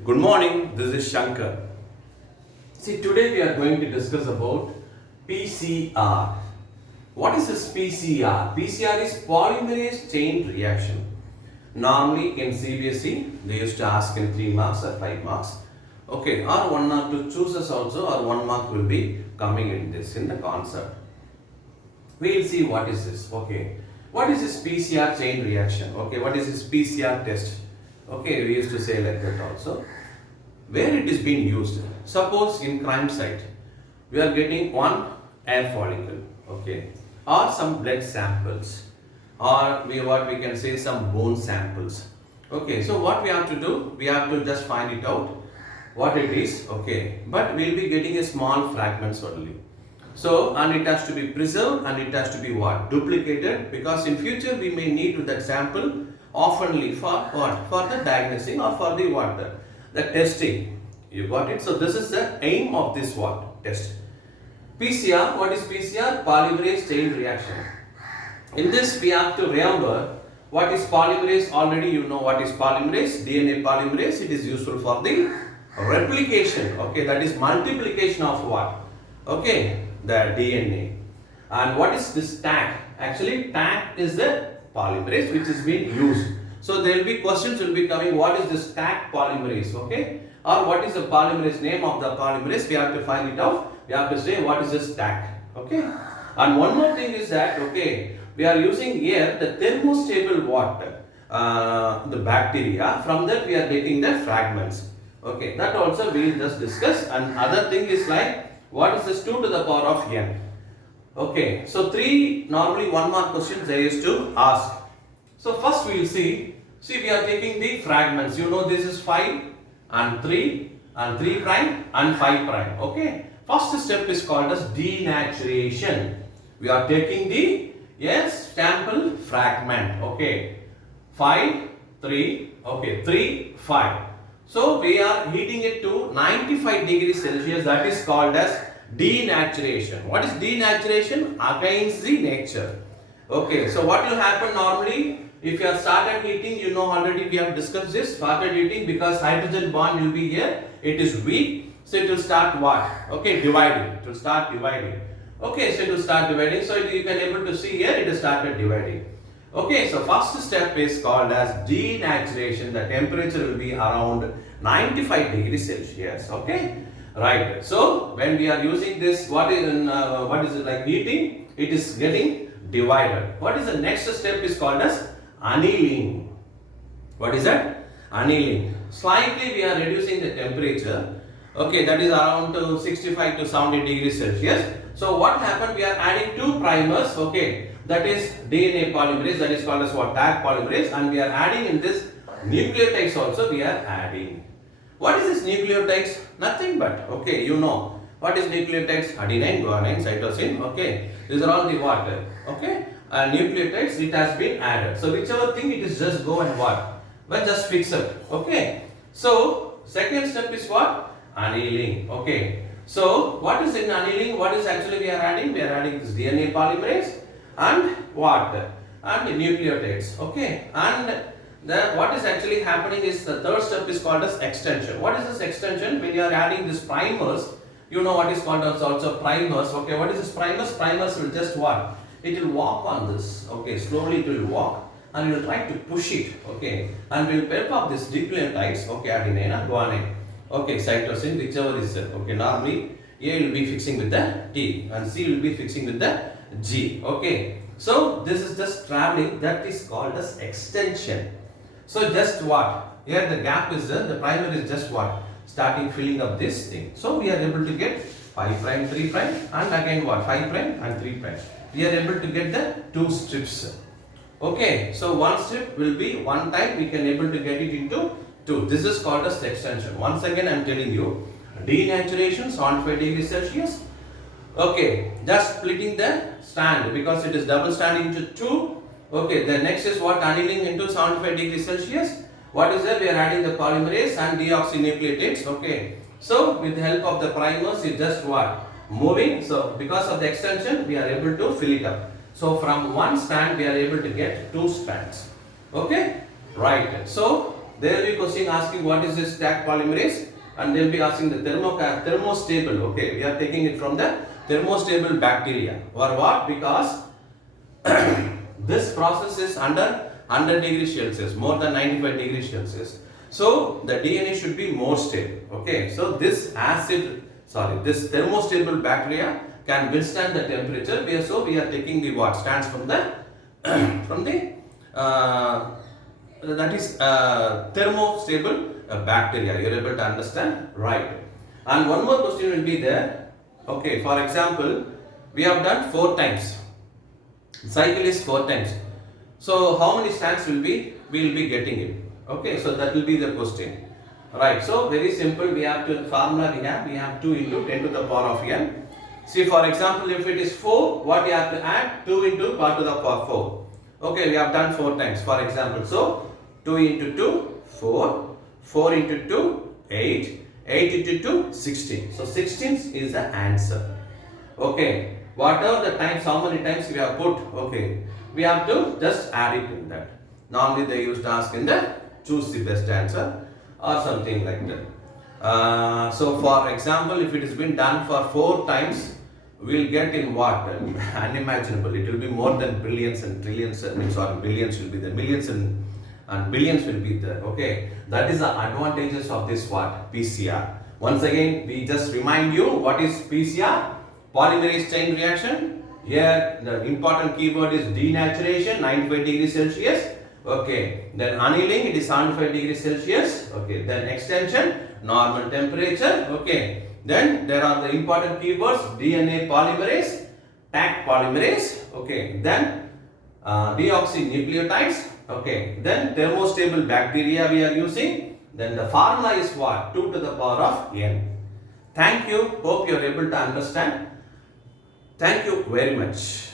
Good morning, this is Shankar. See, today we are going to discuss about PCR. What is this PCR? PCR is polymerase chain reaction. Normally in CBSE, they used to ask in 3 marks or 5 marks. Okay, or 1 or 2 chooses also, or 1 mark will be coming in this, in the concept. We will see what is this. Okay, what is this PCR chain reaction? Okay, what is this PCR test? Okay, we used to say like that also. Where it is being used? Suppose in crime site, we are getting one hair follicle, okay, or some blood samples, or what we can say some bone samples. Okay, so what we have to do? We have to just find it out what it is, okay, but we will be getting a small fragments only. So, and it has to be preserved and it has to be what? Duplicated, because in future we may need that sample oftenly for what? For the diagnosing or for the what? The testing. You got it? So, this is the aim of this what? Test. PCR, what is PCR? Polymerase chain reaction. In this we have to remember what is polymerase. Already you know what is polymerase. DNA polymerase. It is useful for the replication. Okay, that is multiplication of what? Okay, the DNA. And what is this tag? Actually, tag is the polymerase which is being used. So there will be questions will be coming. What is this tag polymerase? Okay, or what is the polymerase name of the polymerase? We have to find it out. We have to say what is this tag. Okay, and one more thing is that okay, we are using here the thermostable water, the bacteria. From that we are taking the fragments. Okay, that also we will just discuss. And other thing is like what is this 2 to the power of n? Okay, so 3 normally 1 mark questions they used to ask. So first we will see we are taking the fragments. You know this is 5 and 3 and 3 prime and 5 prime. Okay, first step is called as denaturation. We are taking the sample fragment. Okay, 5, 3, okay, 3, 5. So we are heating it to 95 degrees Celsius. That is called as denaturation. What is denaturation? Against the nature. Okay, so what will happen normally? If you have started heating, you know already we have discussed this. Started heating because hydrogen bond will be here. It is weak, so it will start what? Okay, dividing. It will start dividing. Okay, so it will start dividing. So you can able to see here it has started dividing. Okay, so first step is called as denaturation. The temperature will be around 95 degrees Celsius. Okay, right. So when we are using this, what is it like heating? It is getting divided. What is the next step is called as annealing. What is that? Annealing. Slightly we are reducing the temperature. Okay, that is around 65 to 70 degrees Celsius. So what happened? We are adding 2 primers. Okay, that is DNA polymerase, that is called as what? Tag polymerase, and we are adding in this nucleotides also we are adding. What is this nucleotides? Nothing but, okay, you know what is nucleotides? Adenine, guanine, cytosine. Okay, these are all the what? Okay, nucleotides it has been added. So whichever thing it is, just go and what? But just fix it. Okay, so second step is what? Annealing. Okay, so what is in annealing? What is actually we are adding? We are adding this DNA polymerase and what? And nucleotides. Okay, and what is actually happening is the third step is called as extension. What is this extension? When you are adding this primers, you know what is called as also primers. Okay, what is this primers? Primers will just what? It will walk on this. Okay, slowly it will walk and you will try to push it. Okay, and we will pep up this nucleotides. Okay, adenine, guanine. Okay, cytosine, whichever is there. Okay, normally A will be fixing with the T and C will be fixing with the G. Okay, so this is just traveling. That is called as extension. So just what? Here the gap is there. The primer is just what? Starting filling up this thing. So we are able to get 5 prime, 3 prime, and again what? 5 prime and 3 prime. We are able to get the 2 strips. Okay, so one strip will be one time we can able to get it into 2. This is called as extension. Once again I am telling you, denaturation 75 degrees Celsius. Okay, just splitting the strand because it is double strand into 2. Okay, the next is what? Annealing into 75 degrees Celsius. What is there? We are adding the polymerase and deoxynucleotides. Okay, so with the help of the primers, it just what? Moving. So because of the extension, we are able to fill it up. So from one strand, we are able to get 2 strands. Okay, right. So There will be question asking what is this Taq polymerase, and they will be asking the thermostable. Okay, we are taking it from the thermostable bacteria. Or what? Because this process is under 100 degrees Celsius, more than 95 degrees Celsius. So the DNA should be more stable. Okay, so this thermostable bacteria can withstand the temperature. So we are taking the what stands from the from the that is thermostable bacteria. You are able to understand, right? And one more question will be there. Okay, for example, we have done 4 times. Cycle is 4 times. So how many strands we will be getting it? Okay, so that will be the question. Right, so very simple. We have to formula we have 2 into 10 to the power of n. See, for example, if it is 4, what you have to add? 2 into 10 to the power 4. Okay, we have done 4 times. For example, so 2 into 2, 4, 4 into 2, 8, 8 into 2, 16. So 16 is the answer. Okay, whatever the times, how many times we have put, okay, we have to just add it in that. Normally they used to ask in the choose the best answer or something like that. So for example, if it has been done for 4 times, we will get in what? Unimaginable. It will be more than billions and trillions, billions will be there, millions and billions will be there. Okay, that is the advantages of this what? PCR. Once again, we just remind you what is PCR? Polymerase chain reaction. Here the important keyword is denaturation, 95 degrees Celsius. Okay, then annealing, it is 75 degrees Celsius. Okay, then extension, normal temperature. Okay, then there are the important keywords: DNA polymerase, Taq polymerase. Okay, then deoxynucleotides. Okay, then thermostable bacteria we are using. Then the formula is what? 2 to the power of n. Thank you. Hope you are able to understand. Thank you very much.